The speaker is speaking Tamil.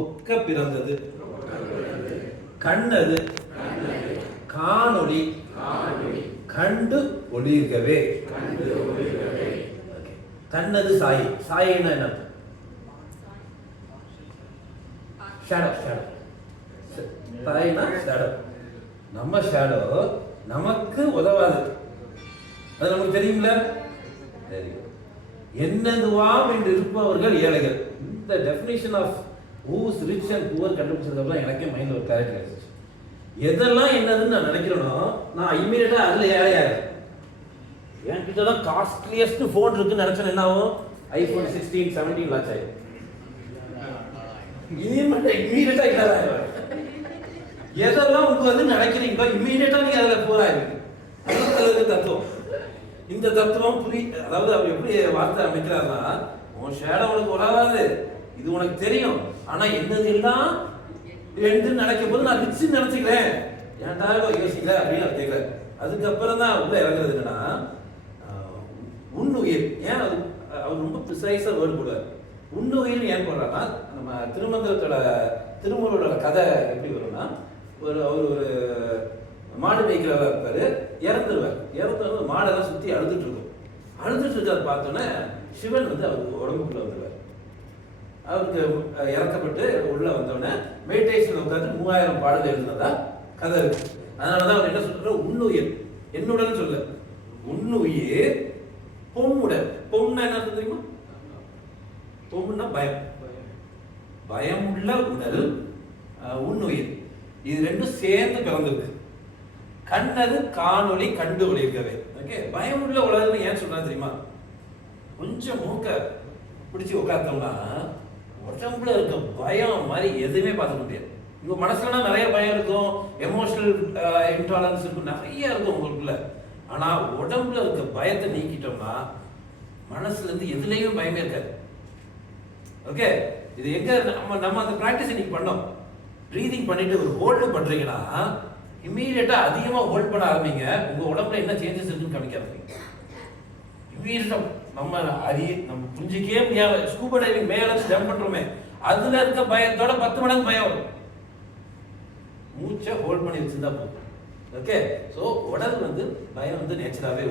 ஒக்க பிறந்தது, கண்ணது காணொளி கண்டு ஒளிர்கவே. கண்ணது சாயை. சாயைன்னா என்ன? ஷேடோ. சாயினா ஷேடோ. நம்ம ஷேடோ நமக்கு உதவாது, அது நமக்கு தெரியும்ல. தெரியும். என்னதுவாம் என்று இருப்பவர்கள் ஏழைகள். இந்த definition of who's rich and poor கண்டுபிடிச்சதுக்கப்புறம் எனக்கே மைண்ட் ஒரு கரெக்ட் கிடைச்சிச்சு. எதெல்லாம் என்னதுன்னு நான் நினைக்கிறேனோ நான் இம்மீடியட்டா அதுல ஏழையாரு. என்கிட்ட தான் காஸ்ட்லியஸ்ட் போன் இருக்குன்னு நினைச்சேன். என்ன ஆகும்? ஐபோன் 16 17 லான்ச் ஆயிடும். இம்மீடியட்டா இல்லாத எதெல்லாம் உங்களுக்கு வந்து நினைக்கிறீங்களோ இம்மீடியட்டா நீங்க அதுல போறாயிருக்கு. அதுக்கு தத்துவம். இந்த தத்துவம் அதாவது அவர் எப்படி வார்த்தை அமைக்கிறாருன்னா, உன் ஷேடோ உனக்கு உதவாது, இது உனக்கு தெரியும். ஆனா என்னது எல்லாம் என்று நினைக்கும் போது நான் ரிச்சு நினைச்சுக்கிறேன், ஏன்டா யோசிக்கல அப்படின்னு அவர் கேட்கல. அதுக்கப்புறம் தான் உள்ள இறங்குறது என்னன்னா, உண்ணுயிர். ஏன் அவர் ரொம்ப ப்ரிசைஸா வேர்டு போடுவார். உண்ணுயிர் ஏன் போடுறாருன்னா, நம்ம திருமூலரோட கதை எப்படி வரும்னா, அவர் ஒரு மாடு மேய்க்கிறவராக இருப்பாரு, இறந்துருவார். மாடெல்லாம் சுற்றி அழுதுட்டு இருக்கிறத பார்த்தோன்னே சிவன் வந்து அவருக்கு உடம்புக்குள்ள வந்துடுவார். அவருக்கு இறக்கப்பட்டு உள்ள வந்தோடனே மெடிடேஷன் உட்காந்து 3000 பாடல் எழுதுனதா கதை இருக்கு. அதனாலதான் அவர் என்ன சொல்ற, உண்ணுயிர் என்னுடன் சொல்ல, உண்ணுயிர் பொம்முடன். பொம்னா என்ன தெரியுமா? பொம்முன்னா பயம். பயமுள்ள உடல் உண்ணுயிர், இது ரெண்டும் சேர்ந்து பிறந்திருக்கு. கண்ணது காணொளி கண்டு ஒளிர்கவே. ஓகே, பயமுள்ள உலகம் ஏன் சொல்றாங்க தெரியுமா? கொஞ்சம் மூக்க பிடிச்சி உட்கார்த்தோம்னா உடம்புல இருக்க பயம் மாதிரி எதுவுமே பார்த்துக்க முடியாது. உங்க மனசுலனா நிறைய பயம் இருக்கும், எமோஷனல் இன்டாலரன்ஸ் இருக்கும், நிறைய இருக்கும் உங்களுக்குள்ள. ஆனா உடம்புல இருக்க பயத்தை நீக்கிட்டோம்னா மனசுல இருந்து எதுலையும் பயமே இருக்காது. ஓகே, இது எங்க நம்ம அந்த பிராக்டிஸ் இன்னைக்கு பண்ணோம். ப்ரீதிங் பண்ணிட்டு ஒரு ஹோல்டு பண்றீங்கன்னா இம்மீடியட்டா அதிகமா ஹோல்ட் பண்ண ஆரம்பிங்க. உங்க உடம்புல என்ன சேஞ்சஸ் இருக்குன்னு கவனிக்க ஆரம்பிங்க. இம்மீடியட்டா நம்ம புரிஞ்சிக்கவே முடியாம ஸ்கூபா டைவிங் மேல ஜம்ப் பண்றோமே, அதுல இருக்க பயத்தோட 10 மடங்கு பயம் வரும். மூச்சை ஹோல்ட் பண்ணி வச்சிருந்தா போதும். ஓகே, சோ உடல் வந்து பயம் வந்து நேச்சராகவே